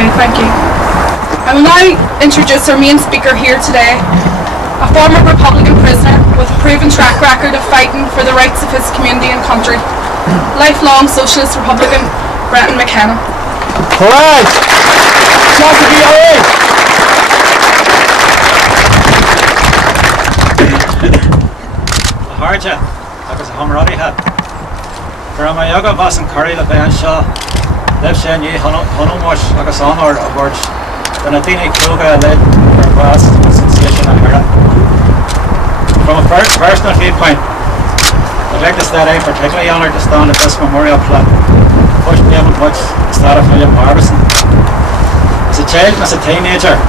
Okay, thank you. I will now introduce our main speaker here today, a former Republican prisoner with a proven track record of fighting for the rights of his community and country, lifelong Socialist Republican Brenton McKenna. Alright! Glad to be alright! Harja, agus a hamradi hat. Gur ma yoga vas an curry le ben seo, leb sé ní honumwash agus honor a borch, dan a dine kruga led for vas sensation a hera. From a personal viewpoint, I'd like to start particularly honoured to stand at this memorial plaque, pushed me up much to start of William Harbison. As a child and as a teenager,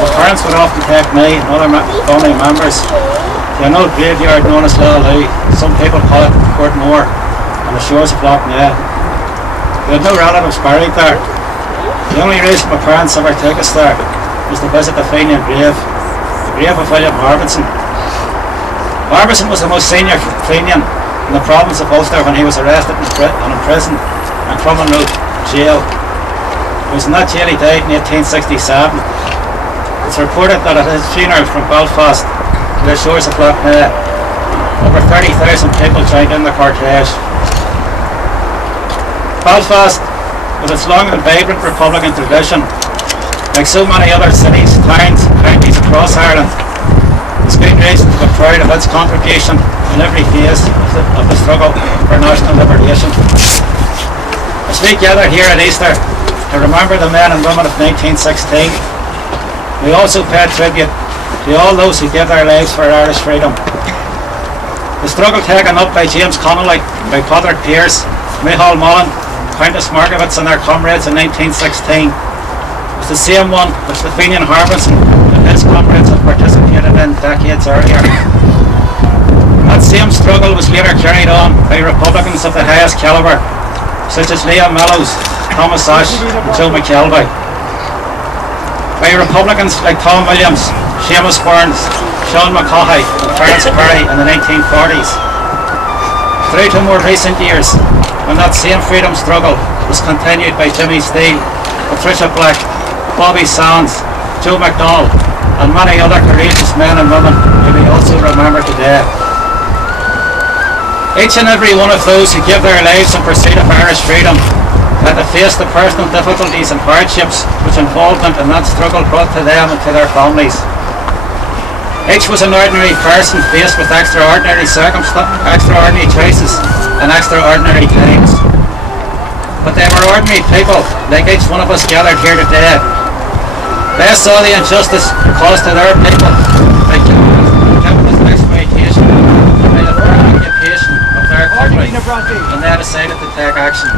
my parents would often take me and other family members to an old graveyard known as Lilley, some people call it Courtmore, on the shores of Loch Ness. We had no relatives buried there. The only reason my parents ever took us there was to visit the Fenian grave, the grave of William Harbison. Harbison was the most senior Fenian in the province of Ulster when he was arrested and imprisoned in Crumlin Road jail. It was in that jail he died in 1867. It's reported that at his funeral from Belfast to the shores of Loch Ness, over 30,000 people joined in the cortege. Belfast, with its long and vibrant Republican tradition, like so many other cities, towns and counties across Ireland, has been reason to be proud of its contribution in every phase of the struggle for national liberation. As we gather here at Easter to remember the men and women of 1916, we also pay tribute to all those who gave their lives for Irish freedom. The struggle taken up by James Connolly, by Patrick Pearse, Micheál Mullen, Countess Markievicz and their comrades in 1916 was the same one which the Fenian Harbison and his comrades had participated in decades earlier. That same struggle was later carried on by Republicans of the highest calibre, such as Liam Mellows, Thomas Ashe and Joe McKelvey. By Republicans like Tom Williams, Seamus Burns, Sean McCaughey and Clarence Perry in the 1940s. Through to more recent years, when that same freedom struggle was continued by Jimmy Steele, Patricia Black, Bobby Sands, Joe McDonnell and many other courageous men and women who we also remember today. Each and every one of those who give their lives in pursuit of Irish freedom had to face the personal difficulties and hardships which involvement in that struggle brought to them and to their families. Each was an ordinary person faced with extraordinary circumstances, extraordinary choices and extraordinary times. But they were ordinary people, like each one of us gathered here today. They saw the injustice caused to their people by capitalist exploitation and by the foreign occupation of their country, and they decided to take action.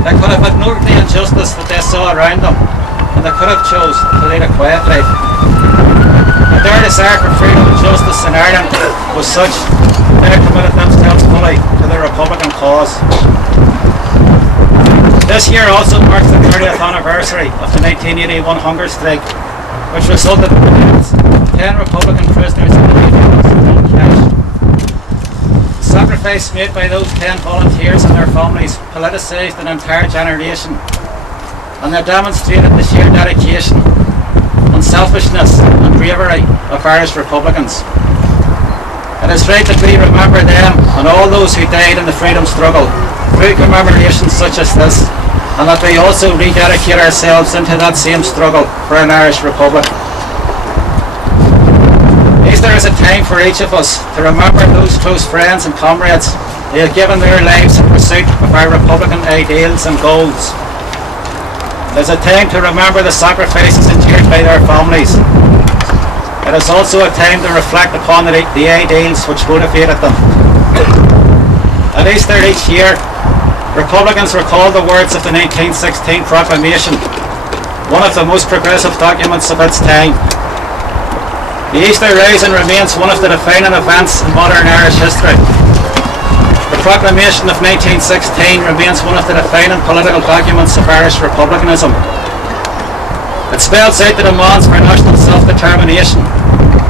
They could have ignored the injustice that they saw around them, and they could have chose to lead a quiet life. But their desire for freedom and justice in Ireland was such that they committed themselves fully to the Republican cause. This year also marks the 30th anniversary of the 1981 hunger strike, which resulted in the deaths of 10 Republican prisoners in the cash. The sacrifice made by those 10 volunteers and their families politicised an entire generation, and they demonstrated the sheer dedication, unselfishness and bravery of Irish Republicans. It is right that we remember them and all those who died in the freedom struggle through commemorations such as this, and that we also rededicate ourselves into that same struggle for an Irish Republic. Easter is a time for each of us to remember those close friends and comrades who have given their lives in pursuit of our Republican ideals and goals. It is a time to remember the sacrifices endured by their families. It is also a time to reflect upon the ideals which motivated them. At Easter each year, Republicans recall the words of the 1916 Proclamation, one of the most progressive documents of its time. The Easter Rising remains one of the defining events in modern Irish history. The Proclamation of 1916 remains one of the defining political documents of Irish republicanism. It spells out the demands for national self-determination,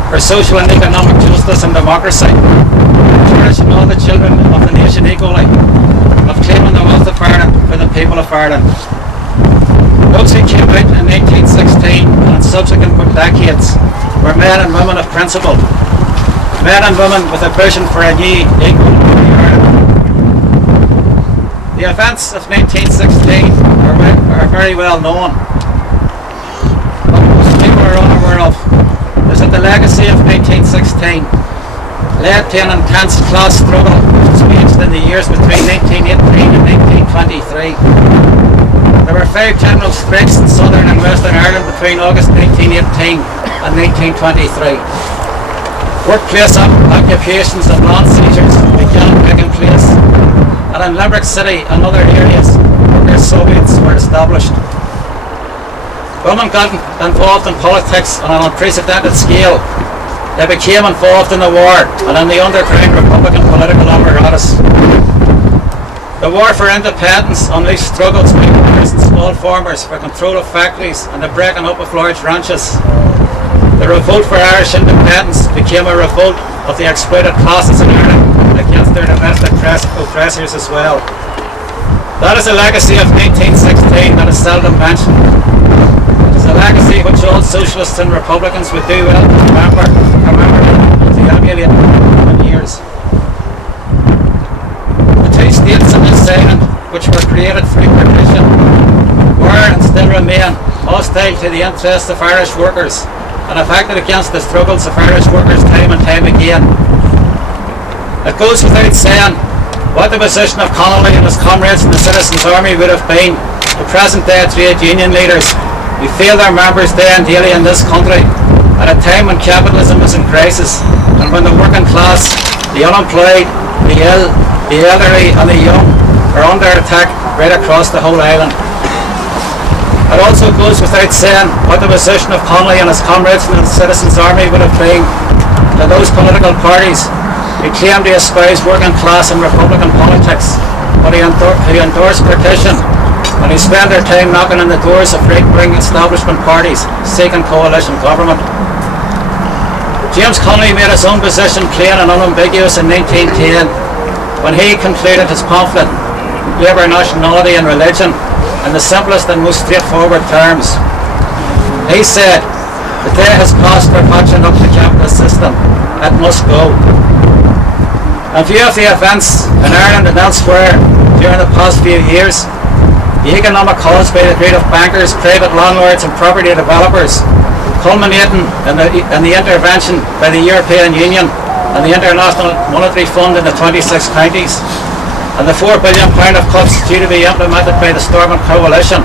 for social and economic justice and democracy, cherishing all the children of the nation equally, of claiming the wealth of Ireland for the people of Ireland. Those who came out in 1816 and in subsequent decades were men and women of principle, men and women with a vision for a new equal Ireland. The events of 1916 are very well known. What most people are unaware of is that the legacy of 1916 led to an intense class struggle which was waged in the years between 1918 and 1923. There were 5 general strikes in Southern and Western Ireland between August 1918 and 1923. Workplace occupations and land seizures began taking place, and in Limerick City and other areas, workers' soviets were established. Women got involved in politics on an unprecedented scale. They became involved in the war and in the underground Republican political apparatus. The war for independence unleashed struggles by workers and small farmers for control of factories and the breaking up of large ranches. The revolt for Irish independence became a revolt of the exploited classes in Ireland against their domestic oppressors as well. That is a legacy of 1916 that is seldom mentioned. It is a legacy which all socialists and republicans would do well to remember and to emulate in years. The 2 states in this island, which were created through partition, were and still remain hostile to the interests of Irish workers and have acted against the struggles of Irish workers time and time again. It goes without saying what the position of Connolly and his comrades in the Citizens' Army would have been to present-day trade union leaders who fail their members day and daily in this country at a time when capitalism is in crisis and when the working class, the unemployed, the ill, the elderly and the young are under attack right across the whole island. It also goes without saying what the position of Connolly and his comrades in the Citizens' Army would have been to those political parties who claim to espouse working class and republican politics, but who endorse partition and who spend their time knocking on the doors of right-wing establishment parties seeking coalition government. James Connolly made his own position plain and unambiguous in 1910 when he concluded his pamphlet Labour, Nationality and Religion in the simplest and most straightforward terms. He said, "The day has passed for patching up the capitalist system. It must go." In view of the events in Ireland and elsewhere during the past few years, the economic cause by the greed of bankers, private landlords and property developers, culminating in the intervention by the European Union and the International Monetary Fund in the 26 counties, and the £4 billion of cuts due to be implemented by the Stormont Coalition,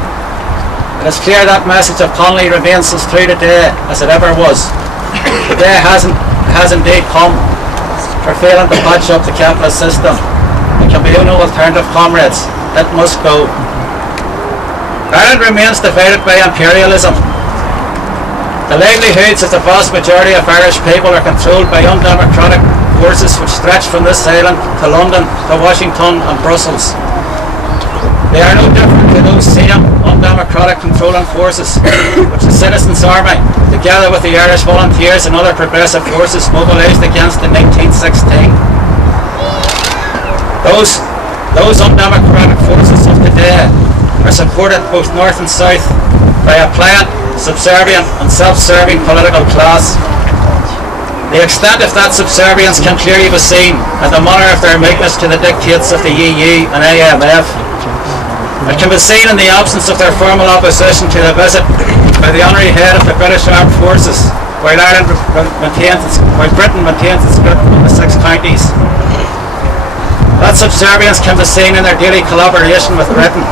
it is clear that message of Connolly remains as true today as it ever was. The day has indeed come for failing to patch up the capitalist system. There can be no alternative, comrades. It must go. Ireland remains divided by imperialism. The livelihoods of the vast majority of Irish people are controlled by undemocratic forces which stretch from this island to London, to Washington and Brussels. They are no different to those same undemocratic controlling forces which the Citizens' Army, together with the Irish Volunteers and other progressive forces, mobilised against in 1916. Those undemocratic forces of today are supported both north and south by a pliant, subservient and self-serving political class. The extent of that subservience can clearly be seen in the manner of their meekness to the dictates of the EU and IMF. It can be seen in the absence of their formal opposition to the visit by the honorary head of the British Armed Forces, while Britain maintains its grip on the 6 counties. That subservience can be seen in their daily collaboration with Britain.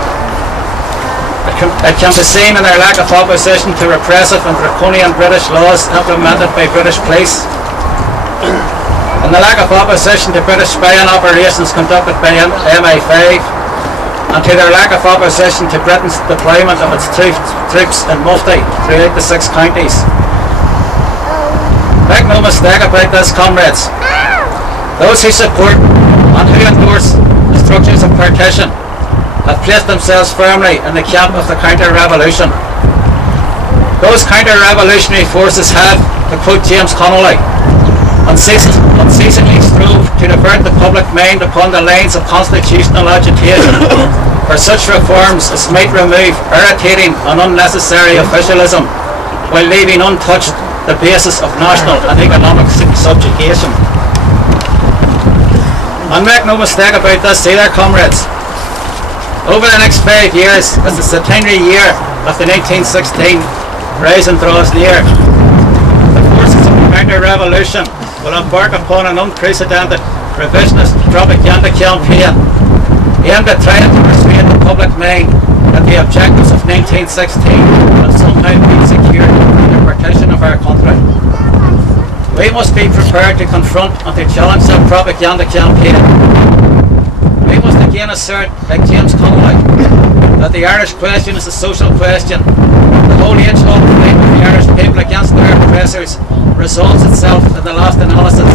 It can be seen in their lack of opposition to repressive and draconian British laws implemented by British police, and the lack of opposition to British spying operations conducted by MI5, and to their lack of opposition to Britain's deployment of its troops in Mufti throughout the 6 counties. Make no mistake about this, comrades. Those who support and who endorse the structures of partition have placed themselves firmly in the camp of the counter-revolution. Those counter-revolutionary forces have, to quote James Connolly, unceasingly strove to divert the public mind upon the lines of constitutional agitation for such reforms as might remove irritating and unnecessary officialism while leaving untouched the basis of national and economic subjugation. And make no mistake about this either, comrades. Over the next 5 years, as the centenary year of the 1916 Rising draws near, the forces of the counter-revolution will embark upon an unprecedented revisionist propaganda campaign aimed at trying to persuade the public mind that the objectives of 1916 have somehow been secured in the partition of our country. We must be prepared to confront and to challenge that propaganda campaign. We must again assert, like James Connolly, that the Irish question is a social question. The whole age-old fight of the Irish people against their oppressors resolves itself in the last analysis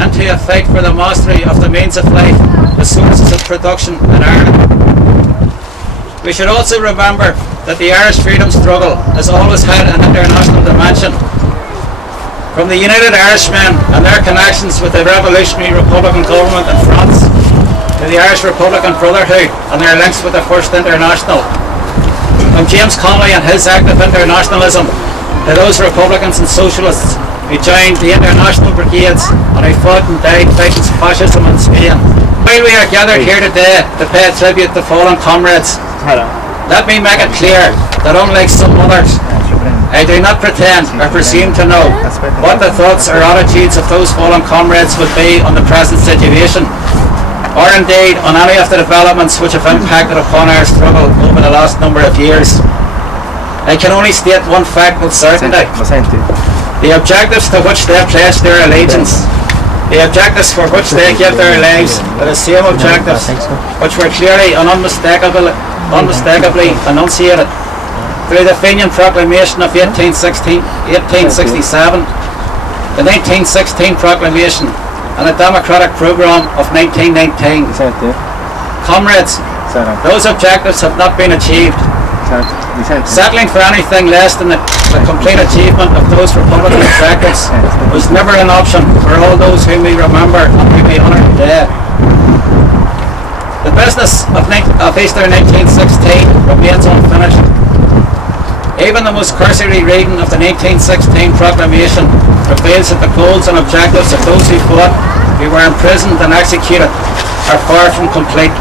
into a fight for the mastery of the means of life, the sources of production in Ireland. We should also remember that the Irish freedom struggle has always had an international dimension. From the United Irishmen and their connections with the revolutionary Republican government in France, to the Irish Republican Brotherhood and their links with the First International, from James Connolly and his active internationalism to those Republicans and Socialists who joined the international brigades and who fought and died fighting fascism in Spain. While we are gathered here today to pay tribute to fallen comrades, let me make it clear that unlike some others, I do not pretend or presume to know what the thoughts or attitudes of those fallen comrades would be on the present situation, or indeed on any of the developments which have impacted upon our struggle over the last number of years. I can only state one fact with certainty: the objectives to which they pledged their allegiance, the objectives for which they gave their lives, are the same objectives which were clearly and unmistakably enunciated through the Fenian Proclamation of 1867, the 1916 Proclamation, and the Democratic Programme of 1919. Comrades, those objectives have not been achieved. Settling for anything less than the complete achievement of those Republican objectives was never an option for all those whom we remember and whom we honour today. The business of Easter 1916 remains unfinished. Even the most cursory reading of the 1916 Proclamation reveals that the goals and objectives of those who fought, who were imprisoned and executed, are far from complete.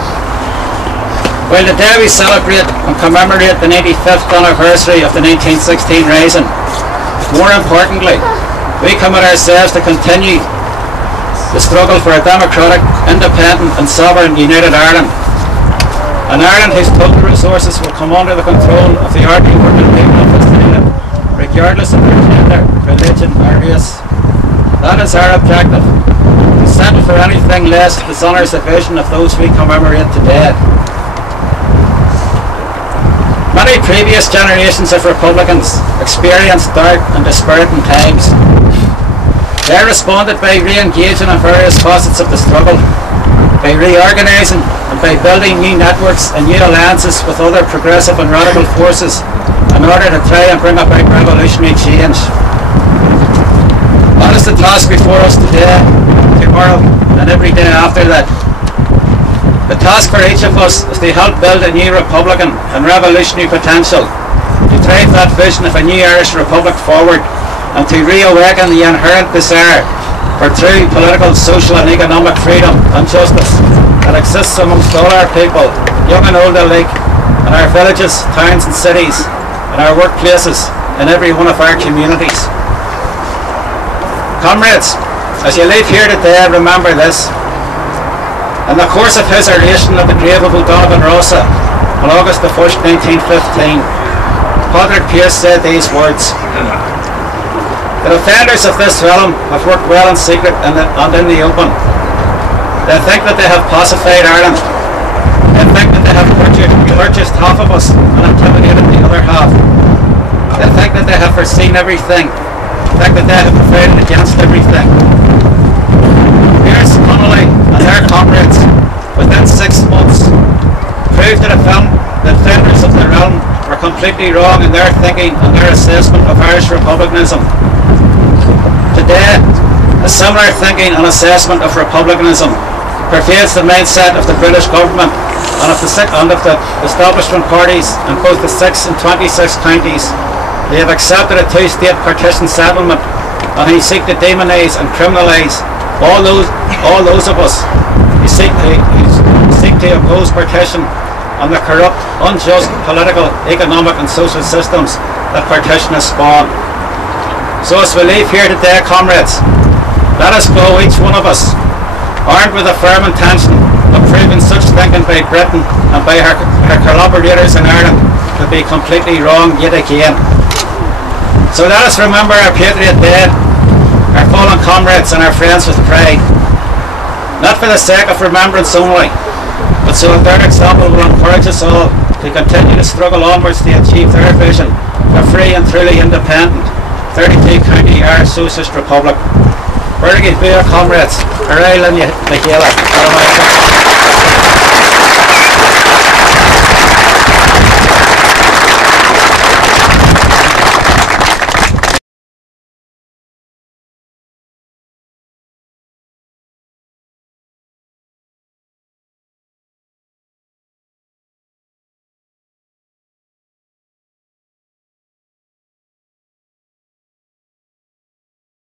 While today we celebrate and commemorate the 95th anniversary of the 1916 Rising, more importantly, we commit ourselves to continue the struggle for a democratic, independent and sovereign united Ireland. An Ireland whose total resources will come under the control of the ordinary working people of this nation, regardless of their gender, religion or race. That is our objective. To settle for anything less dishonours the vision of those we commemorate today. Many previous generations of Republicans experienced dark and despairing times. They responded by re-engaging in various facets of the struggle, by reorganising and by building new networks and new alliances with other progressive and radical forces in order to try and bring about revolutionary change. That is the task before us today, tomorrow and every day after that. The task for each of us is to help build a new Republican and revolutionary potential, to drive that vision of a new Irish Republic forward and to reawaken the inherent desire for true political, social and economic freedom and justice that exists amongst all our people, young and old alike, in our villages, towns and cities, in our workplaces, in every one of our communities. Comrades, as you leave here today, remember this. In the course of his oration at the grave of O'Donovan Rossa on August the 1st, 1915, Patrick Pearse said these words: "The defenders of this realm have worked well in secret and in the open. They think that they have pacified Ireland. They think that they have purchased half of us and intimidated the other half. They think that they have foreseen everything. They think that they have provided against everything." Pearse, Connolly and their comrades, within 6 months, proved to the defenders of the realm were completely wrong in their thinking and their assessment of Irish republicanism. Today, A similar thinking and assessment of republicanism pervades the mindset of the British government and of the establishment parties in both the 6 and 26 counties. They have accepted a two-state partition settlement, and they seek to demonise and criminalise all those of us who seek to oppose partition and the corrupt, unjust political, economic and social systems that partition has spawned. So as we leave here today, comrades, let us go, each one of us, armed with a firm intention of proving such thinking by Britain and by her collaborators in Ireland to be completely wrong yet again. So let us remember our patriot dead, our fallen comrades and our friends with pride, not for the sake of remembrance only, but so that their example will encourage us all to continue to struggle onwards to achieve their vision of a free and truly independent 32-county Irish Socialist Republic. Éirígí Beal, comrades, Éirígí Easter.